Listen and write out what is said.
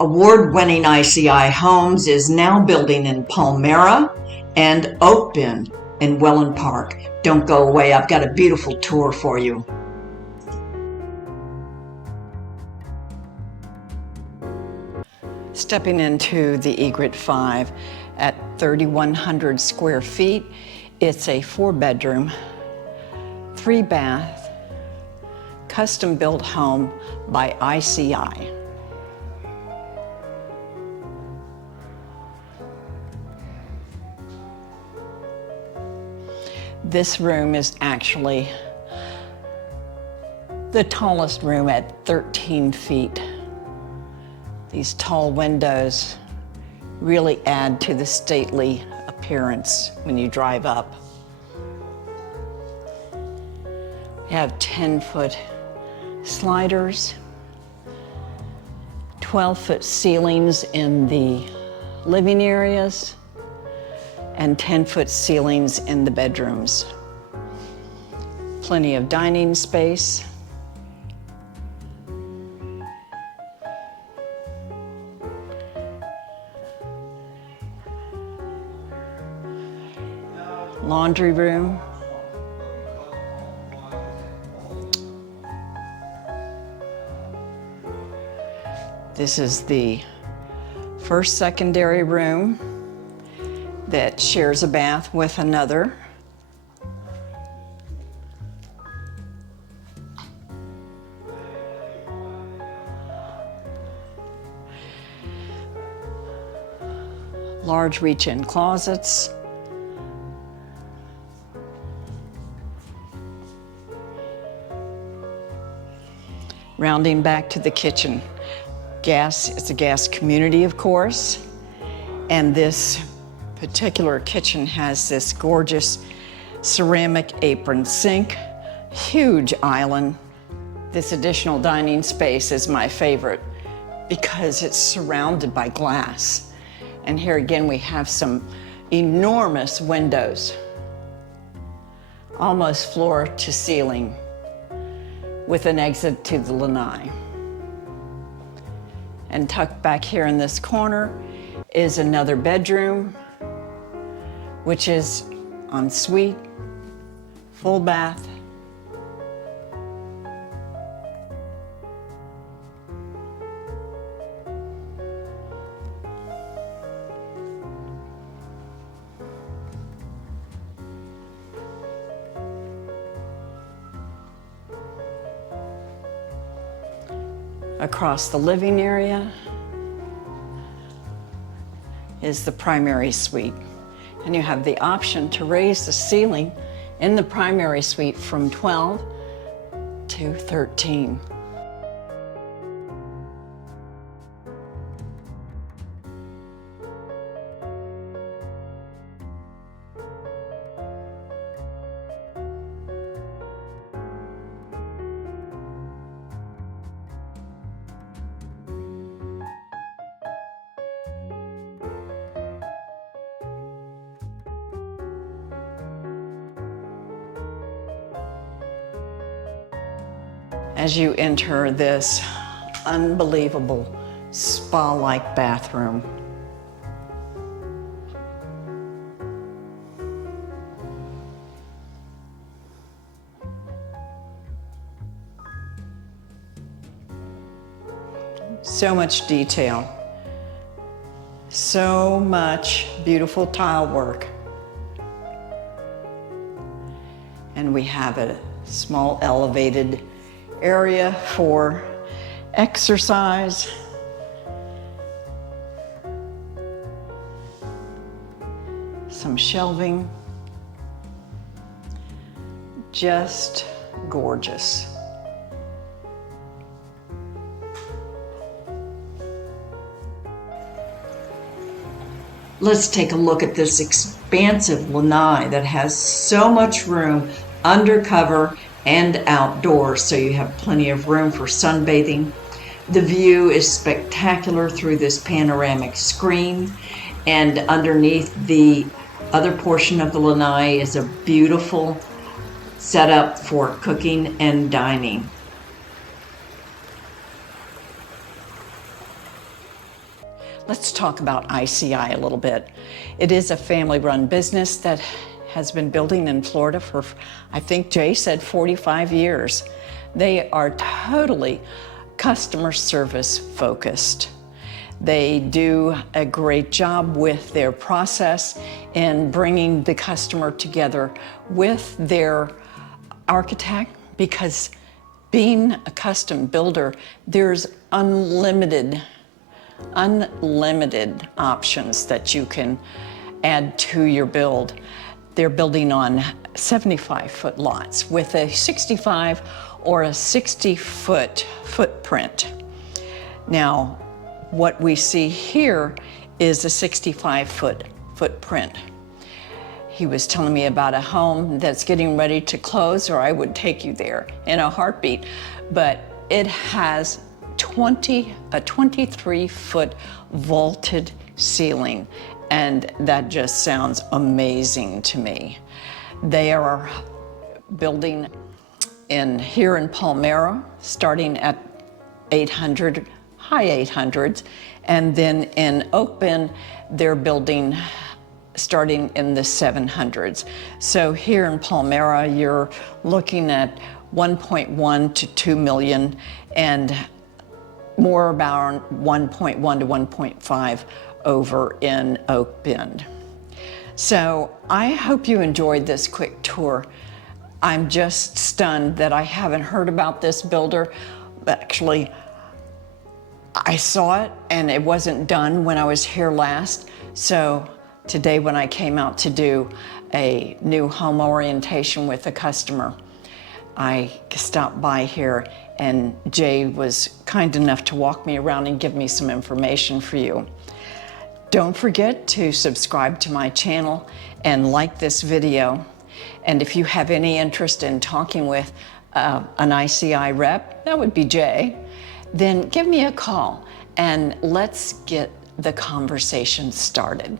Award-winning ICI Homes is now building in Palmera and Oak Bend in Wellen Park. Don't go away, I've got a beautiful tour for you. Stepping into the Egret 5 at 3,100 square feet, it's a 4-bedroom, 3-bath, custom-built home by ICI. This room is actually the tallest room at 13 feet. These tall windows really add to the stately appearance when you drive up. We have 10-foot sliders, 12-foot ceilings in the living areas, and 10-foot ceilings in the bedrooms. Plenty of dining space. Laundry room. This is the first secondary room that shares a bath with another. Large reach-in closets. Rounding back to the kitchen. It's a gas community, of course, and this particular kitchen has this gorgeous ceramic apron sink, huge island. This additional dining space is my favorite because it's surrounded by glass. And here again, we have some enormous windows, almost floor to ceiling, with an exit to the lanai. And tucked back here in this corner is another bedroom, which is ensuite, full bath. Across the living area is the primary suite. And you have the option to raise the ceiling in the primary suite from 12 to 13. As you enter this unbelievable spa-like bathroom. So much detail, so much beautiful tile work. And we have a small elevated area for exercise. Some shelving. Just gorgeous. Let's take a look at this expansive lanai that has so much room undercover and outdoors, so you have plenty of room for sunbathing. The view is spectacular through this panoramic screen, and underneath the other portion of the lanai is a beautiful setup for cooking and dining. let's talk about ICI a little bit. It is a family-run business that has been building in Florida for, I think Jay said 45 years. They are totally customer service focused. They do a great job with their process in bringing the customer together with their architect, because being a custom builder, there's unlimited options that you can add to your build. They're building on 75-foot lots with a 65 or a 60-foot footprint. Now, what we see here is a 65-foot footprint. He was telling me about a home that's getting ready to close, or I would take you there in a heartbeat, but it has a 23-foot vaulted ceiling, and that just sounds amazing to me. They are building here in Palmera, starting at 800, high 800s, and then in Oak Bend, they're building starting in the 700s. So here in Palmera, you're looking at 1.1 to 2 million, and more about 1.1 to 1.5 over in Oak Bend. So I hope you enjoyed this quick tour. I'm just stunned that I haven't heard about this builder. Actually, I saw it and it wasn't done when I was here last. So today when I came out to do a new home orientation with a customer, I stopped by here and Jay was kind enough to walk me around and give me some information for you. Don't forget to subscribe to my channel and like this video. And if you have any interest in talking with an ICI rep, that would be Jay, then give me a call and let's get the conversation started.